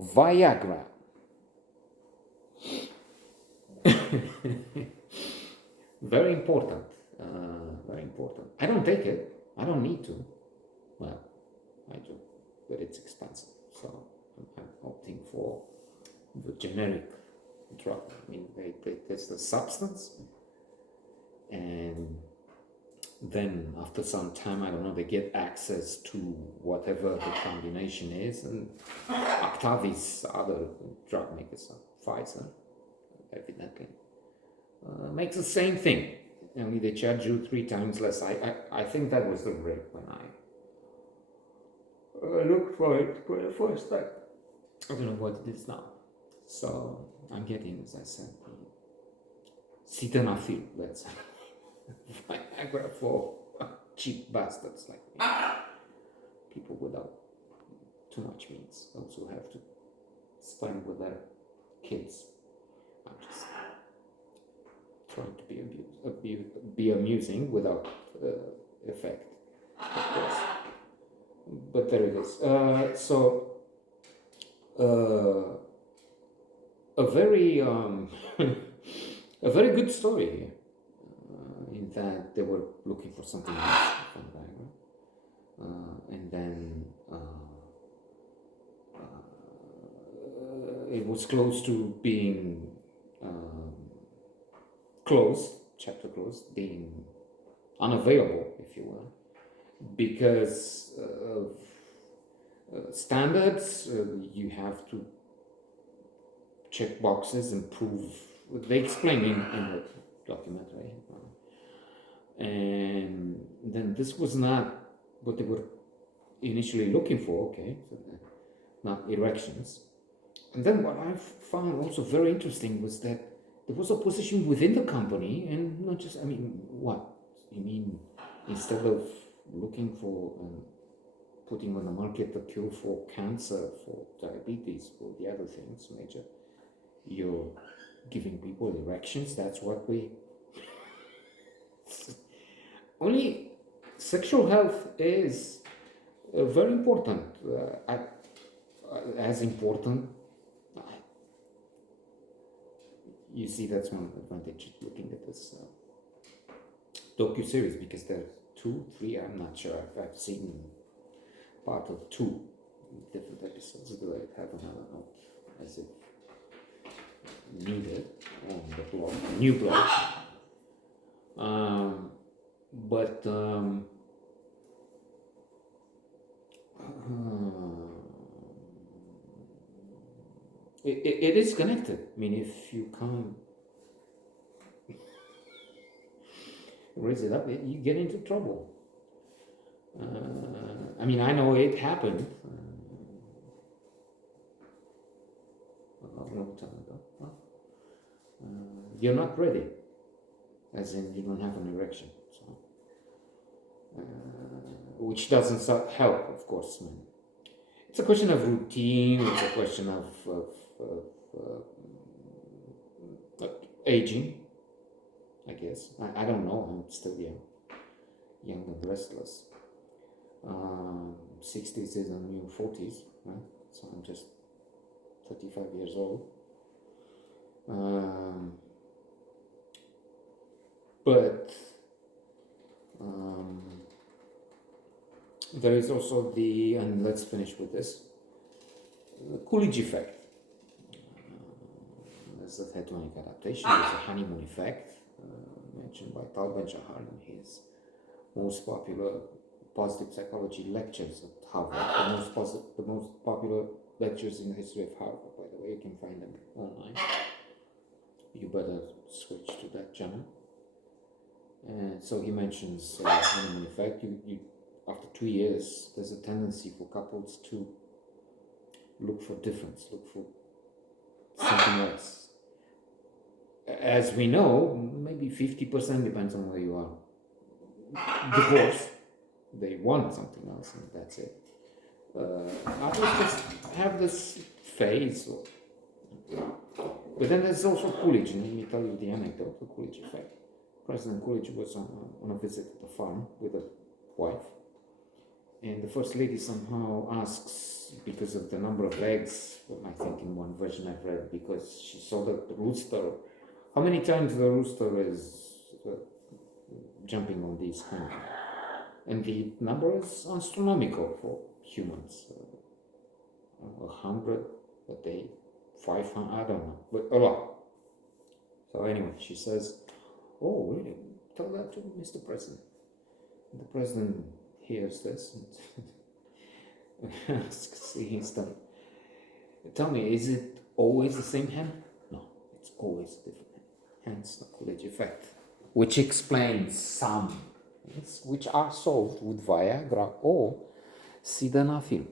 Viagra. Very important. Very important. I don't take it. I don't need to. Well, I do, but it's expensive. So I'm opting for the generic drug. I mean, there's the substance, and then after some time, I don't know, they get access to whatever the combination is, and Actavis, other drug makers, Pfizer, evidently, makes the same thing. Only they charge you 3 times less. I think that was the rate when I looked for it for the first time. I don't know what it is now. So I'm getting, as I said, sildenafil, let's say, Viagra for cheap bastards like me. People without too much means, those who have to spend with their kids. I'm just trying to be amusing without effect, of course. But there it is. A very a very good story here. In that they were looking for something else from Viagra, and then it was close to being closed, chapter closed, being unavailable, if you will, because of standards. You have to check boxes and prove. They explain in the documentary, and then this was not what they were initially looking for. Okay, so not erections. And then what I found also very interesting was that there was opposition within the company, and not just, I mean, what? You mean instead of looking for putting on the market a cure for cancer, for diabetes, for the other things, major, you're giving people erections? That's what we... Only sexual health is very important, as important. You see, that's one advantage looking at this docu-series, because there are 2, 3, I'm not sure. I've seen part of 2 different episodes that I have another note as if needed on the blog, new blog. It is connected. I mean, if you can't raise it up, you get into trouble. I mean, I know it happened a long time ago. You're not ready, as in you don't have an erection, so which doesn't help, of course. Man. It's a question of routine. It's a question of aging, I guess. I don't know. I'm still young and restless. 60s is the new 40s, right? So I'm just 35 years old. But there is also and let's finish with this, the Coolidge effect. There's a hedonic adaptation, there's a honeymoon effect, mentioned by Tal Ben-Shahar in his most popular positive psychology lectures at Harvard, the most popular lectures in the history of Harvard, by the way. You can find them online. You better switch to that channel. And so he mentions honeymoon effect. You after 2 years, there's a tendency for couples to look for difference, look for something else. As we know, maybe 50%, depends on where you are, divorce. They want something else, and that's it. Others just have this phase. But then there's also Coolidge, and let me tell you the anecdote, the Coolidge effect. President Coolidge was on a visit at the farm with a wife, And the first lady somehow asks, because of the number of eggs, I think in one version I've read, because she saw that the rooster, how many times the rooster is jumping on these hens. And the number is astronomical for humans. 100 a day, 500, I don't know, but a lot. So anyway, she says, oh, really? Tell that to Mr. President. And the president hears this and asks Winston, tell me, is it always the same hen? No, it's always a different hen. Hence the Coolidge effect, which explains some things which are solved with Viagra or sildenafil.